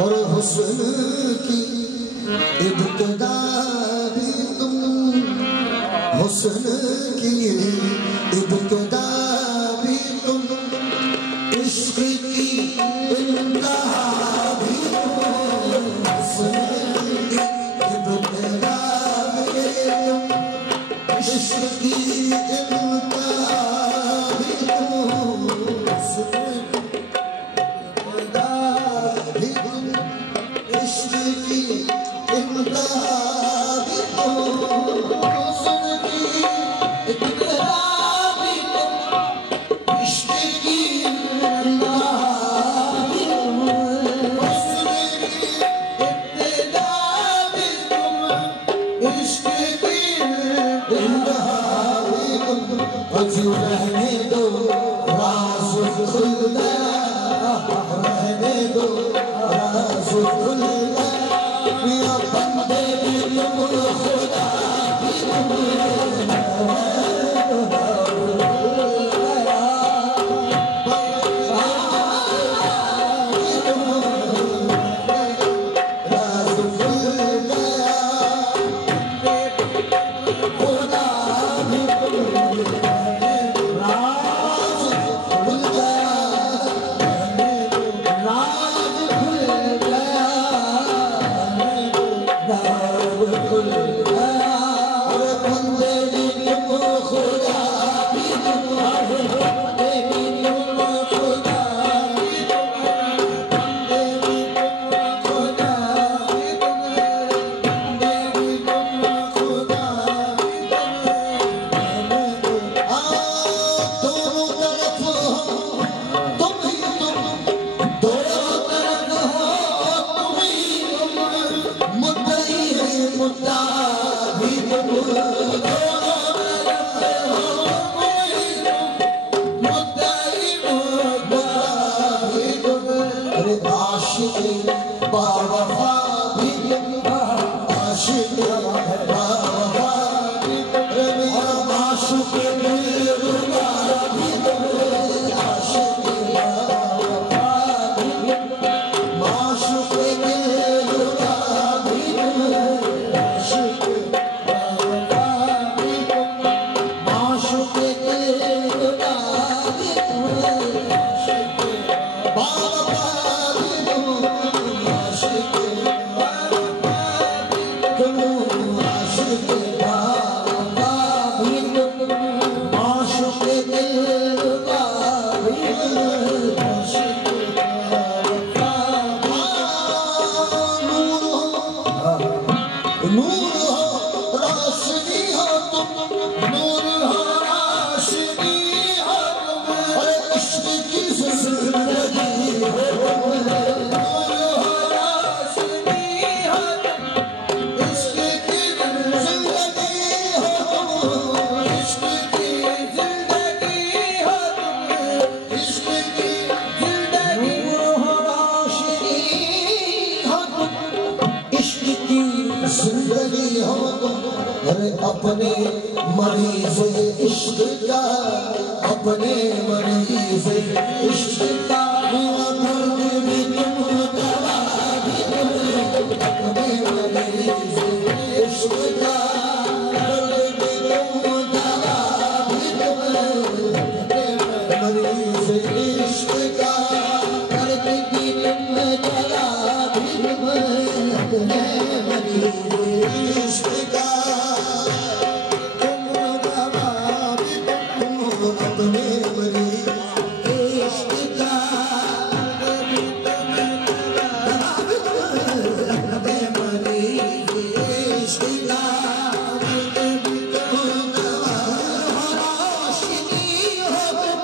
और हुस्न की इब्तिदा भी तुम, हुस्न की इब्तिदा भी तुम, इश्क की इंतहा भी तुम, हुस्न की इब्तिदा भी तुम, इश्क की इंतहा भी तुम, हुस्न की इश्क की इंतहा भी तुम, हुस्न की इब्तिदा भी तुम, इश्क की इंतहा भी तुम, हुस्न की इब्तिदा भी तुम, इश्क की इंतहा भी तुम। अजू रहने दो राज़ खुल गया, रहने दो राज़ खुल गया, मियां बंदे भी तुम खुदा भी तुम, राज़ खुल गया, खुदा भी तुम, राज़ खुल गया, राज़ खुल गया, राज़ खुल गया, अरे बंदे भी तुम खुदा भी तुम, बंदे भी तुम खुदा भी तुम, बंदे भी तुम खुदा भी तुम, बंदे भी तुम खुदा भी तुम। दोनों तरफ हो तुम ही तुम, दोनों तरफ हो तुम ही तुम, मुद्दई है मुद्दा भी तुम, दोनों तरफ हो तुम ही तुम, मुद्दई मुद्दा भी तुम। अरे आशिक बावफा भी तुम, आशिक बावफा भी तुम, मियां माशूक दिलरुबा भी तुम, आशिक बावफा भी तुम, माशूक दिलरुबा भी तुम, आशिक बावफा भी तुम, माशूक दिलरुबा भी तुम, आशिक बावफा भी तुम, आशिक बावफा भी तुम, आशिक बावफा भी तुम, माशूक दिलरुबा भी तुम, आशिक बावफा भी तुम। नूर हो रोशनी हो तुम, नूर हो रोशनी हो तुम, अरे इश्क की जिंदगी हो तुम, नूर हो रोशनी हो तुम, इश्क की जिंदगी हो तुम, इश्क की जिंदगी हो तुम, इश्क की जिंदगी हो, रोशनी हो तुम, इश्क की जिंदगी हो तुम। अरे अपने मरीज़ इश्क का, अपने मरीज़ इश्क का, दर्द भी तुम दवा भी तुम, अपने मरीज़ इश्क का, दर्द भी तुम दवा भी तुम, अपने मरीज़ इश्क का, दर्द भी तुम दवा भी तुम, अपने मरीज़ इश्क का, तुम दवा भी तुम, अपने मरीज़ इश्क का, दर्द भी तुम दवा भी तुम, अपने मरीज़ इश्क का, दर्द भी तुम दवा। रोशनी हो तुम,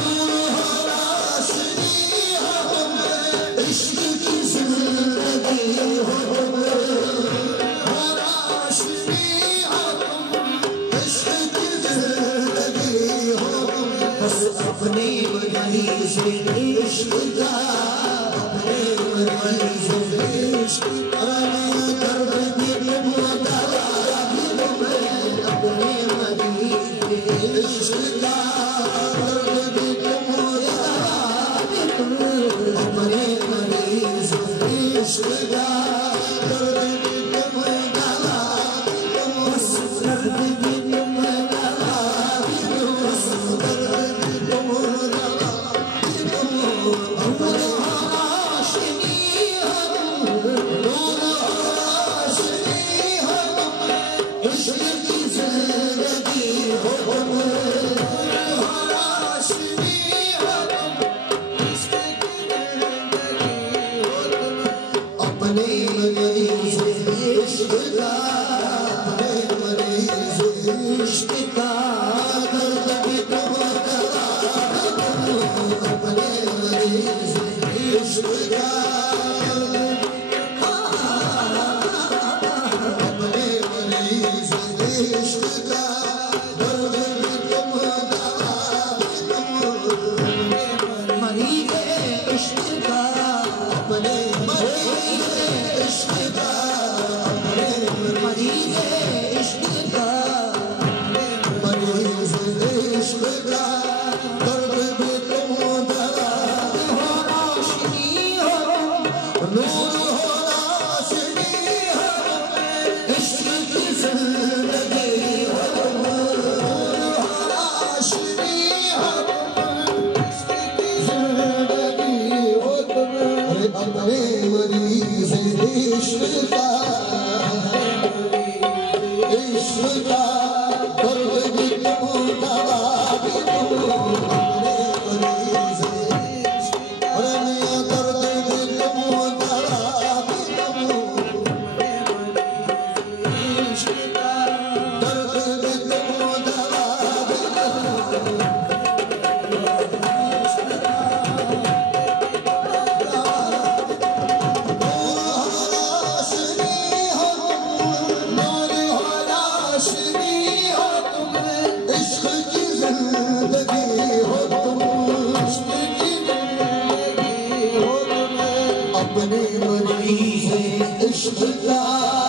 नूर हो रोशनी हो तुम, इश्क की जिंदगी हो तुम, रोशनी हो तुम, इश्क की जिंदगी हो तुम। बस अपनी मरीज़ इश्क का, अपने मरीज़ इश्क का, दर्द भी तुम दवा भी तुम, अपने मरीज़ इश्क का, दर्द भी तुम दवा भी तुम, अपने मरीज़ इश्क का दर्द भी तुम दवा बस दर्द भी तुम दवा बस दर्द भी तुम दवा नूर आशिकी नूर आशिकी इश्क की जिंदगी हो अपने मरीज़ इश्क़ का